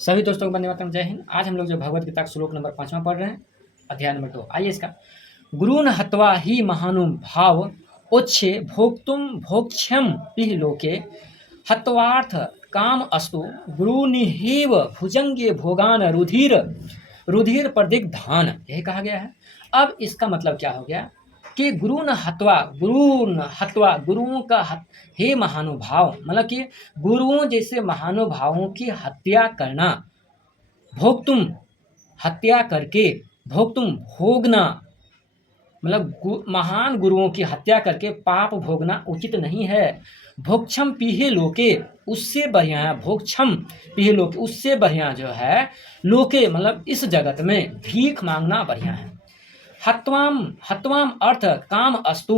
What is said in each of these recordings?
सभी दोस्तों को वंदे मातरम, जय हिंद। आज हम लोग जो भगवत गीता श्लोक नंबर 5वां पढ़ रहे हैं, अध्याय नंबर 2। आइए इसका। गुरून हत्वा ही महानुभाव उच्छे भोक्तुम भोक्ष्यम पिह लोके हत्वार्थ काम अस्तु गुरुनिहिव भुजंगे भोगान रुधिर रुधिर प्रदिग्धान, यही कहा गया है। अब इसका मतलब क्या हो गया कि गुरून हत्वा गुरुओं का हे महानुभाव, मतलब कि गुरुओं जैसे महानुभावों की हत्या करना, भोक्तुम हत्या करके, भोक्तुम भोगना, मतलब महान गुरुओं की हत्या करके पाप भोगना उचित नहीं है। भोक्षम पीहे लोके, उससे बढ़िया है। भोक्षम पीहे लोके, उससे बढ़िया जो है लोके मतलब इस जगत में भीख मांगना बढ़िया है। हत्वाम हत्वाम अर्थ काम अस्तु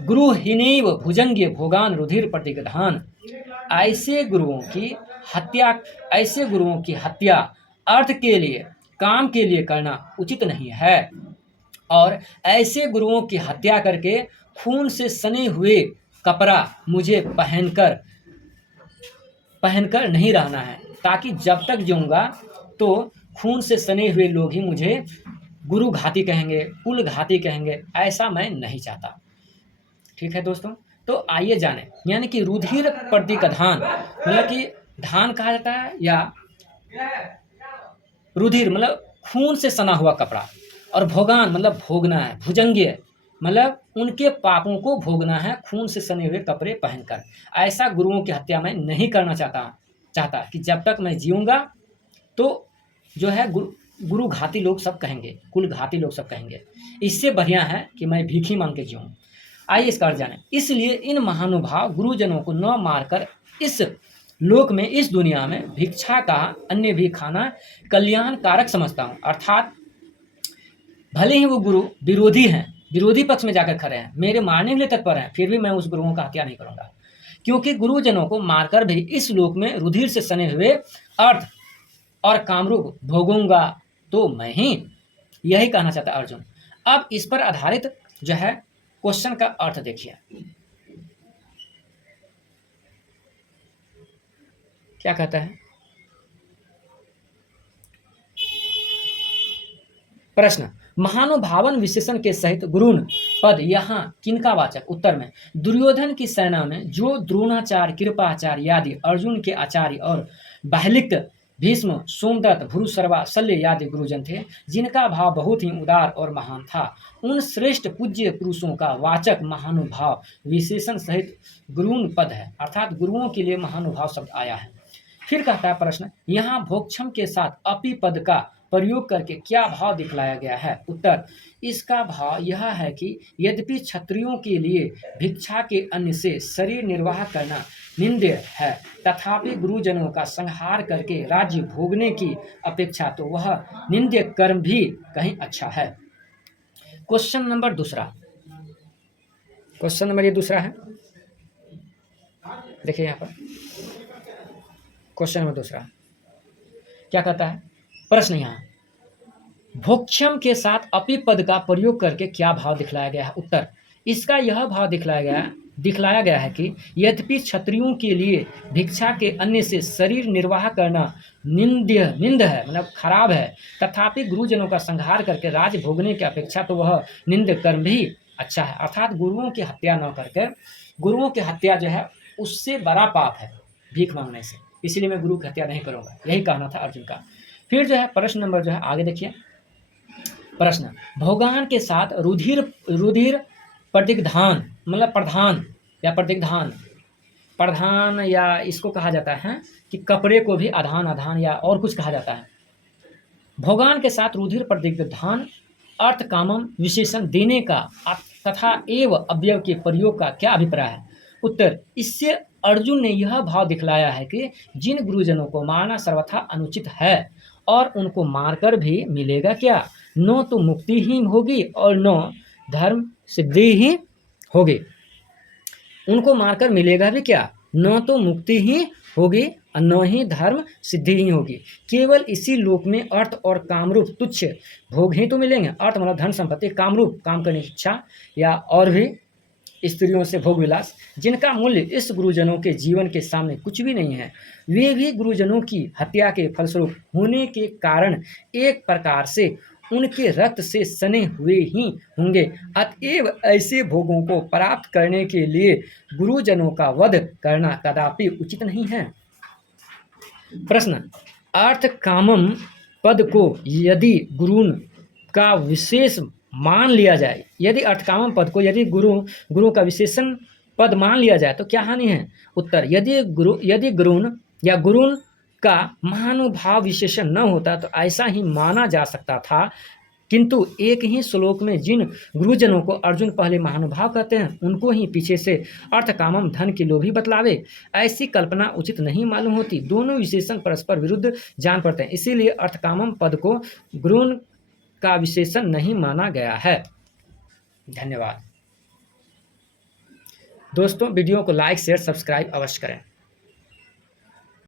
गुरुहीनैव भुजंगे भोगान रुधिर प्रतिगधान। ऐसे गुरुओं की हत्या अर्थ के लिए, काम के लिए करना उचित नहीं है, और ऐसे गुरुओं की हत्या करके खून से सने हुए कपड़ा मुझे पहनकर नहीं रहना है, ताकि जब तक जीऊँगा तो खून से सने हुए लोग ही मुझे गुरु घाती कहेंगे, कुल घाती कहेंगे। ऐसा मैं नहीं चाहता। ठीक है दोस्तों, तो आइए जाने, यानी कि रुधिर प्रतिगधान मतलब कि धान कहा जाता है, या रुधिर मतलब खून से सना हुआ कपड़ा, और भोगान मतलब भोगना है, भुजंगे मतलब उनके पापों को भोगना है खून से सने हुए कपड़े पहनकर। ऐसा गुरुओं की हत्या मैं नहीं करना चाहता कि जब तक मैं जीऊँगा तो जो है गुरु घाती लोग सब कहेंगे, कुल घाती लोग सब कहेंगे। इससे बढ़िया है कि मैं भीखी मांग के जीऊँ। आइए इसका अर्थ जाने। इसलिए इन महानुभाव गुरुजनों को न मारकर इस लोक में, इस दुनिया में भिक्षा का अन्य भी खाना कल्याणकारक समझता हूँ। अर्थात भले ही वो गुरु विरोधी हैं, विरोधी पक्ष में जाकर खड़े हैं, मेरे मारने के लिए तत्पर हैं, फिर भी मैं उस गुरुओं का हत्या नहीं करूँगा, क्योंकि गुरुजनों को मारकर भी इस लोक में रुधिर से सने हुए अर्थ और कामरूप भोगूंगा तो मैं ही, यही कहना चाहता अर्जुन। अब इस पर आधारित जो है क्वेश्चन का अर्थ देखिए क्या कहता है। प्रश्न, महानुभावन विशेषण के सहित गुरुन पद यहाँ किनका वाचक? उत्तर में, दुर्योधन की सेना में जो द्रोणाचार्य, कृपाचार्य आदि अर्जुन के आचार्य और बाह्लिक, भीष्म, सोमदत्त, भूरिश्रवा, शल्य आदि गुरुजन थे, जिनका भाव बहुत ही उदार और महान था, उन श्रेष्ठ पूज्य पुरुषों का वाचक महानुभाव विशेषण सहित गुरुन पद है। अर्थात गुरुओं के लिए महानुभाव शब्द आया है। फिर कहता है प्रश्न, यहाँ भोक्षम के साथ अपि पद का प्रयोग करके क्या भाव दिखलाया गया है? उत्तर, इसका भाव यह है कि यद्यपि क्षत्रियों के लिए भिक्षा के अन्न से शरीर निर्वाह करना निंद्य है, तथापि गुरुजनों का संहार करके राज्य भोगने की अपेक्षा तो वह निंद्य कर्म भी कहीं अच्छा है। क्वेश्चन नंबर दूसरा, क्वेश्चन नंबर ये दूसरा है, देखिए यहाँ पर क्वेश्चन नंबर दूसरा क्या कहता है। प्रश्न यहाँ, भोक्षम के साथ अपि पद का प्रयोग करके क्या भाव दिखलाया गया है? उत्तर, इसका यह भाव दिखलाया गया है कि यद्यपि क्षत्रियों के लिए भिक्षा के अन्न से शरीर निर्वाह करना निंद है, मतलब खराब है, तथापि गुरुजनों का संहार करके राज भोगने की अपेक्षा तो वह निंद कर्म भी अच्छा है। अर्थात गुरुओं की हत्या न करके, गुरुओं की हत्या जो है उससे बड़ा पाप है भीख मांगने से, इसलिए मैं गुरु की हत्या नहीं करूँगा, यही कहना था अर्जुन का। फिर जो है प्रश्न नंबर जो है आगे देखिए। प्रश्न, भोगान के साथ रुधिर प्रतिग्धान मतलब प्रधान या इसको कहा जाता है कि कपड़े को भी आधान या और कुछ कहा जाता है। भोगान के साथ रुधिर प्रतिग्धान अर्थ कामम विशेषण देने का तथा एव अवयव के प्रयोग का क्या अभिप्राय है? उत्तर, इससे अर्जुन ने यह भाव दिखलाया है कि जिन गुरुजनों को मारना सर्वथा अनुचित है और उनको मारकर भी मिलेगा क्या? न तो मुक्ति ही होगी और न धर्म सिद्धि ही होगी। उनको मारकर मिलेगा भी क्या? न तो मुक्ति ही होगी और न ही धर्म सिद्धि ही होगी। केवल इसी लोक में अर्थ और कामरूप तुच्छ भोग ही तो मिलेंगे। अर्थ मतलब धन संपत्ति, कामरूप काम करने की इच्छा, या और भी स्त्रियों से भोग विलास, जिनका मूल्य इस गुरुजनों के जीवन के सामने कुछ भी नहीं है, वे भी गुरुजनों की हत्या के फलस्वरूप होने के कारण एक प्रकार से उनके रक्त से सने हुए ही होंगे। अतएव ऐसे भोगों को प्राप्त करने के लिए गुरुजनों का वध करना कदापि उचित नहीं है। प्रश्न, अर्थ कामम पद को यदि गुरुन का विशेष मान लिया जाए, यदि अर्थकामम पद को यदि गुरु का विशेषण पद मान लिया जाए तो क्या हानि है? उत्तर, यदि गुरुन या गुरुन का महानुभाव विशेषण न होता तो ऐसा ही माना जा सकता था, किंतु एक ही श्लोक में जिन गुरुजनों को अर्जुन पहले महानुभाव कहते हैं उनको ही पीछे से अर्थकामम धन के लोभी बतलावे, ऐसी कल्पना उचित नहीं मालूम होती। दोनों विशेषण परस्पर विरुद्ध जान पड़ते हैं, इसीलिए अर्थकामम पद को गुरुन का विशेषण नहीं माना गया है। धन्यवाद दोस्तों, वीडियो को लाइक शेयर सब्सक्राइब अवश्य करें।